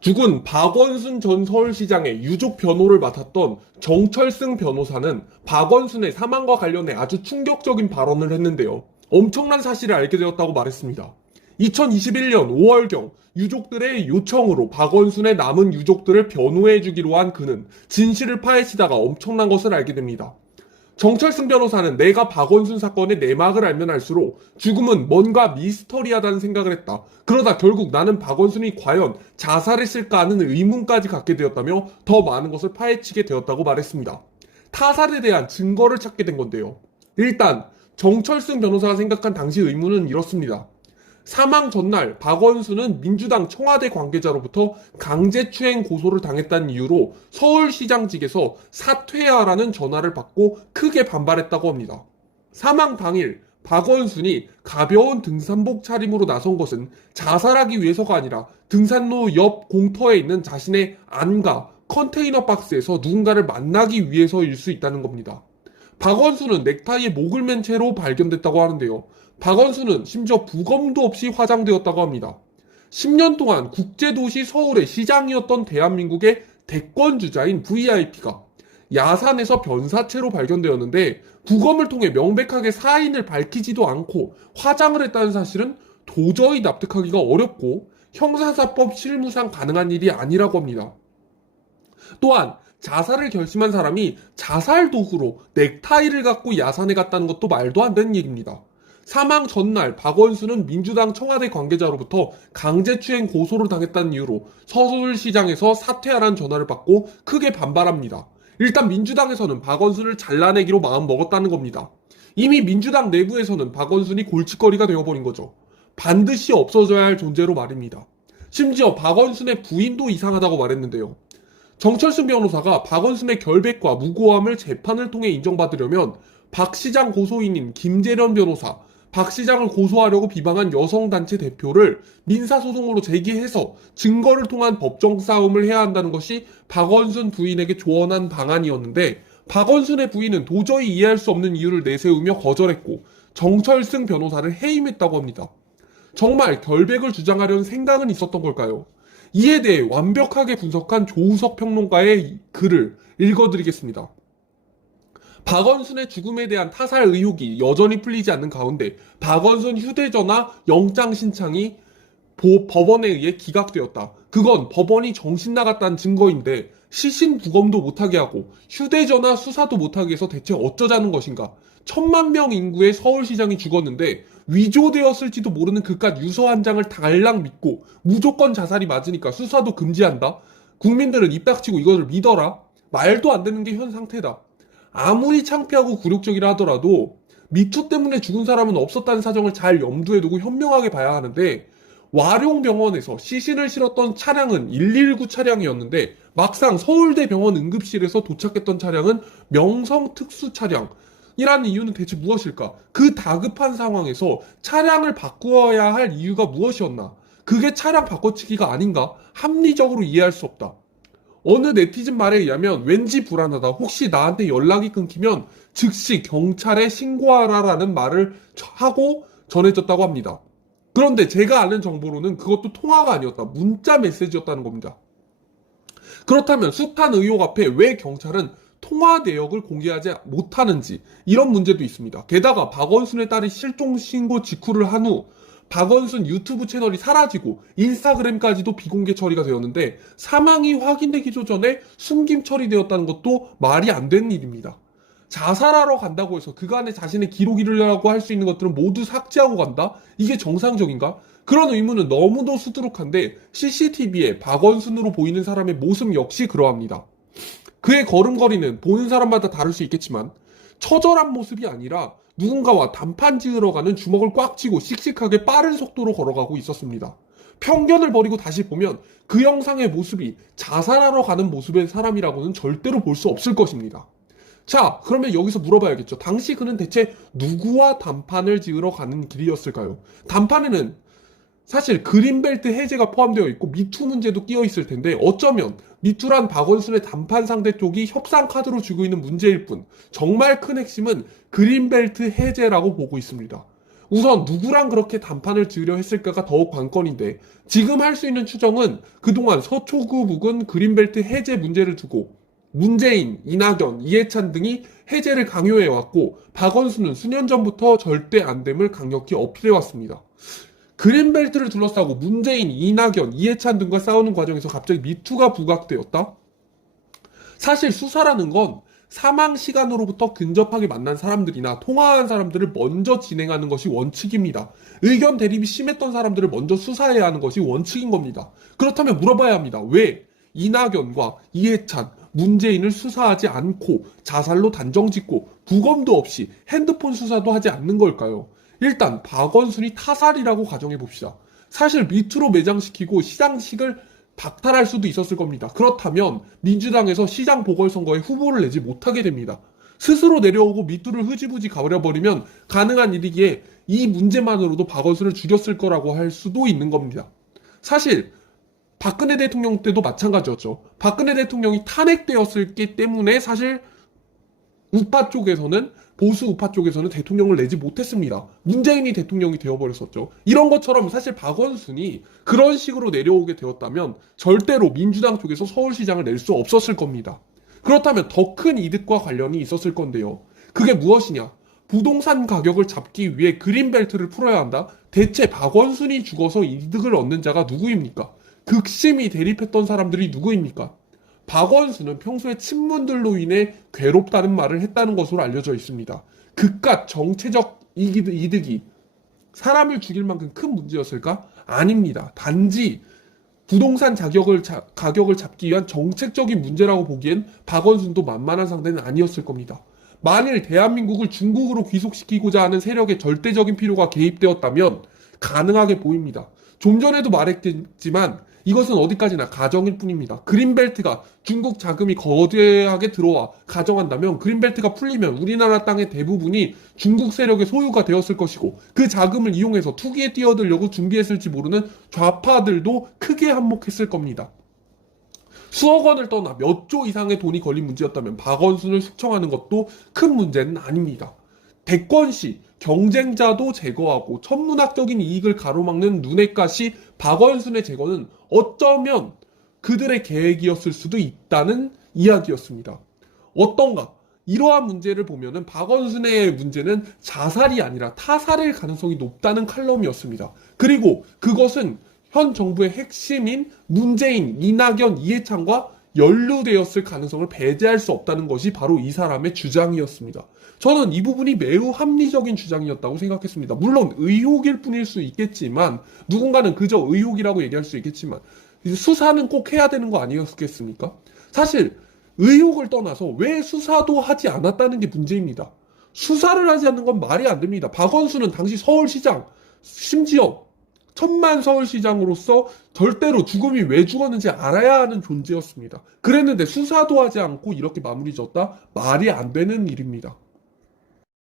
죽은 박원순 전 서울시장의 유족 변호를 맡았던 정철승 변호사는 박원순의 사망과 관련해 아주 충격적인 발언을 했는데요. 엄청난 사실을 알게 되었다고 말했습니다. 2021년 5월경 유족들의 요청으로 박원순의 남은 유족들을 변호해주기로 한 그는 진실을 파헤치다가 엄청난 것을 알게 됩니다. 정철승 변호사는 내가 박원순 사건의 내막을 알면 알수록 죽음은 뭔가 미스터리하다는 생각을 했다. 그러다 결국 나는 박원순이 과연 자살했을까 하는 의문까지 갖게 되었다며 더 많은 것을 파헤치게 되었다고 말했습니다. 타살에 대한 증거를 찾게 된 건데요. 일단 정철승 변호사가 생각한 당시 의문은 이렇습니다. 사망 전날 박원순은 민주당 청와대 관계자로부터 강제추행 고소를 당했다는 이유로 서울시장직에서 사퇴하라는 전화를 받고 크게 반발했다고 합니다. 사망 당일 박원순이 가벼운 등산복 차림으로 나선 것은 자살하기 위해서가 아니라 등산로 옆 공터에 있는 자신의 안과 컨테이너 박스에서 누군가를 만나기 위해서일 수 있다는 겁니다. 박원순은 넥타이에 목을 맨 채로 발견됐다고 하는데요. 박원순은 심지어 부검도 없이 화장되었다고 합니다. 10년 동안 국제도시 서울의 시장이었던 대한민국의 대권주자인 VIP가 야산에서 변사체로 발견되었는데 부검을 통해 명백하게 사인을 밝히지도 않고 화장을 했다는 사실은 도저히 납득하기가 어렵고 형사사법 실무상 가능한 일이 아니라고 합니다. 또한 자살을 결심한 사람이 자살 도구로 넥타이를 갖고 야산에 갔다는 것도 말도 안 되는 얘기입니다. 사망 전날 박원순은 민주당 청와대 관계자로부터 강제추행 고소를 당했다는 이유로 서울시장에서 사퇴하라는 전화를 받고 크게 반발합니다. 일단 민주당에서는 박원순을 잘라내기로 마음먹었다는 겁니다. 이미 민주당 내부에서는 박원순이 골칫거리가 되어버린 거죠. 반드시 없어져야 할 존재로 말입니다. 심지어 박원순의 부인도 이상하다고 말했는데요. 정철승 변호사가 박원순의 결백과 무고함을 재판을 통해 인정받으려면 박 시장 고소인인 김재련 변호사, 박 시장을 고소하려고 비방한 여성단체 대표를 민사소송으로 제기해서 증거를 통한 법정 싸움을 해야 한다는 것이 박원순 부인에게 조언한 방안이었는데 박원순의 부인은 도저히 이해할 수 없는 이유를 내세우며 거절했고 정철승 변호사를 해임했다고 합니다. 정말 결백을 주장하려는 생각은 있었던 걸까요? 이에 대해 완벽하게 분석한 조우석 평론가의 글을 읽어드리겠습니다. 박원순의 죽음에 대한 타살 의혹이 여전히 풀리지 않는 가운데 박원순 휴대전화 영장 신청이 법원에 의해 기각되었다. 그건 법원이 정신 나갔다는 증거인데 시신 부검도 못하게 하고 휴대전화 수사도 못하게 해서 대체 어쩌자는 것인가? 1,000만 명 인구의 서울시장이 죽었는데 위조되었을지도 모르는 그깟 유서 한 장을 달랑 믿고 무조건 자살이 맞으니까 수사도 금지한다? 국민들은 입 닥치고 이것을 믿어라? 말도 안 되는 게 현 상태다. 아무리 창피하고 굴욕적이라 하더라도 미투 때문에 죽은 사람은 없었다는 사정을 잘 염두에 두고 현명하게 봐야 하는데 와룡병원에서 시신을 실었던 차량은 119 차량이었는데 막상 서울대병원 응급실에서 도착했던 차량은 명성특수 차량이라는 이유는 대체 무엇일까? 그 다급한 상황에서 차량을 바꾸어야 할 이유가 무엇이었나? 그게 차량 바꿔치기가 아닌가? 합리적으로 이해할 수 없다. 어느 네티즌 말에 의하면 왠지 불안하다. 혹시 나한테 연락이 끊기면 즉시 경찰에 신고하라라는 말을 하고 전해졌다고 합니다. 그런데 제가 아는 정보로는 그것도 통화가 아니었다. 문자 메시지였다는 겁니다. 그렇다면 숱한 의혹 앞에 왜 경찰은 통화 내역을 공개하지 못하는지 이런 문제도 있습니다. 게다가 박원순의 딸이 실종 신고 직후를 한 후 박원순 유튜브 채널이 사라지고 인스타그램까지도 비공개 처리가 되었는데 사망이 확인되기도 전에 숨김 처리되었다는 것도 말이 안 되는 일입니다. 자살하러 간다고 해서 그간의 자신의 기록이라고 할 수 있는 것들은 모두 삭제하고 간다? 이게 정상적인가? 그런 의문은 너무도 수두룩한데 CCTV에 박원순으로 보이는 사람의 모습 역시 그러합니다. 그의 걸음걸이는 보는 사람마다 다를 수 있겠지만 처절한 모습이 아니라 누군가와 단판 지으러 가는 주먹을 꽉 쥐고 씩씩하게 빠른 속도로 걸어가고 있었습니다. 편견을 버리고 다시 보면 그 영상의 모습이 자살하러 가는 모습의 사람이라고는 절대로 볼 수 없을 것입니다. 자, 그러면 여기서 물어봐야겠죠. 당시 그는 대체 누구와 단판을 지으러 가는 길이었을까요? 단판에는 사실 그린벨트 해제가 포함되어 있고 미투 문제도 끼어 있을 텐데 어쩌면 미투란 박원순의 단판 상대 쪽이 협상 카드로 쥐고 있는 문제일 뿐 정말 큰 핵심은 그린벨트 해제라고 보고 있습니다. 우선 누구랑 그렇게 담판을 지으려 했을까가 더욱 관건인데 지금 할 수 있는 추정은 그동안 서초구 부근 그린벨트 해제 문제를 두고 문재인, 이낙연, 이해찬 등이 해제를 강요해왔고 박원순은 수년 전부터 절대 안 됨을 강력히 어필해왔습니다. 그린벨트를 둘러싸고 문재인, 이낙연, 이해찬 등과 싸우는 과정에서 갑자기 미투가 부각되었다? 사실 수사라는 건 사망 시간으로부터 근접하게 만난 사람들이나 통화한 사람들을 먼저 진행하는 것이 원칙입니다. 의견 대립이 심했던 사람들을 먼저 수사해야 하는 것이 원칙인 겁니다. 그렇다면 물어봐야 합니다. 왜 이낙연과 이해찬, 문재인을 수사하지 않고 자살로 단정짓고 부검도 없이 핸드폰 수사도 하지 않는 걸까요? 일단 박원순이 타살이라고 가정해 봅시다. 사실 미투로 매장시키고 시상식을 박탈할 수도 있었을 겁니다. 그렇다면 민주당에서 시장 보궐선거에 후보를 내지 못하게 됩니다. 스스로 내려오고 밑두를 흐지부지 가버려버리면 가능한 일이기에 이 문제만으로도 박원순을 죽였을 거라고 할 수도 있는 겁니다. 사실 박근혜 대통령 때도 마찬가지였죠. 박근혜 대통령이 탄핵되었기 때문에 사실 우파 쪽에서는 보수 우파 쪽에서는 대통령을 내지 못했습니다. 문재인이 대통령이 되어버렸었죠. 이런 것처럼 사실 박원순이 그런 식으로 내려오게 되었다면 절대로 민주당 쪽에서 서울시장을 낼 수 없었을 겁니다. 그렇다면 더 큰 이득과 관련이 있었을 건데요. 그게 무엇이냐? 부동산 가격을 잡기 위해 그린벨트를 풀어야 한다? 대체 박원순이 죽어서 이득을 얻는 자가 누구입니까? 극심히 대립했던 사람들이 누구입니까? 박원순은 평소에 친문들로 인해 괴롭다는 말을 했다는 것으로 알려져 있습니다. 그깟 정체적 이득이 사람을 죽일 만큼 큰 문제였을까? 아닙니다. 단지 부동산 가격을 잡기 위한 정책적인 문제라고 보기엔 박원순도 만만한 상대는 아니었을 겁니다. 만일 대한민국을 중국으로 귀속시키고자 하는 세력의 절대적인 필요가 개입되었다면 가능하게 보입니다. 좀 전에도 말했지만 이것은 어디까지나 가정일 뿐입니다. 그린벨트가 중국 자금이 거대하게 들어와 가정한다면 그린벨트가 풀리면 우리나라 땅의 대부분이 중국 세력의 소유가 되었을 것이고 그 자금을 이용해서 투기에 뛰어들려고 준비했을지 모르는 좌파들도 크게 한몫했을 겁니다. 수억 원을 떠나 몇 조 이상의 돈이 걸린 문제였다면 박원순을 숙청하는 것도 큰 문제는 아닙니다. 대권시 경쟁자도 제거하고 천문학적인 이익을 가로막는 눈엣가시 박원순의 제거는 어쩌면 그들의 계획이었을 수도 있다는 이야기였습니다. 어떤가? 이러한 문제를 보면은 박원순의 문제는 자살이 아니라 타살일 가능성이 높다는 칼럼이었습니다. 그리고 그것은 현 정부의 핵심인 문재인, 이낙연, 이해찬과 연루되었을 가능성을 배제할 수 없다는 것이 바로 이 사람의 주장이었습니다. 저는 이 부분이 매우 합리적인 주장이었다고 생각했습니다. 물론 의혹일 뿐일 수 있겠지만 누군가는 그저 의혹이라고 얘기할 수 있겠지만 수사는 꼭 해야 되는 거 아니었겠습니까? 사실 의혹을 떠나서 왜 수사도 하지 않았다는 게 문제입니다. 수사를 하지 않는 건 말이 안 됩니다. 박원순은 당시 서울시장, 심지어 천만 서울시장으로서 절대로 죽음이 왜 죽었는지 알아야 하는 존재였습니다. 그랬는데 수사도 하지 않고 이렇게 마무리 졌다? 말이 안 되는 일입니다.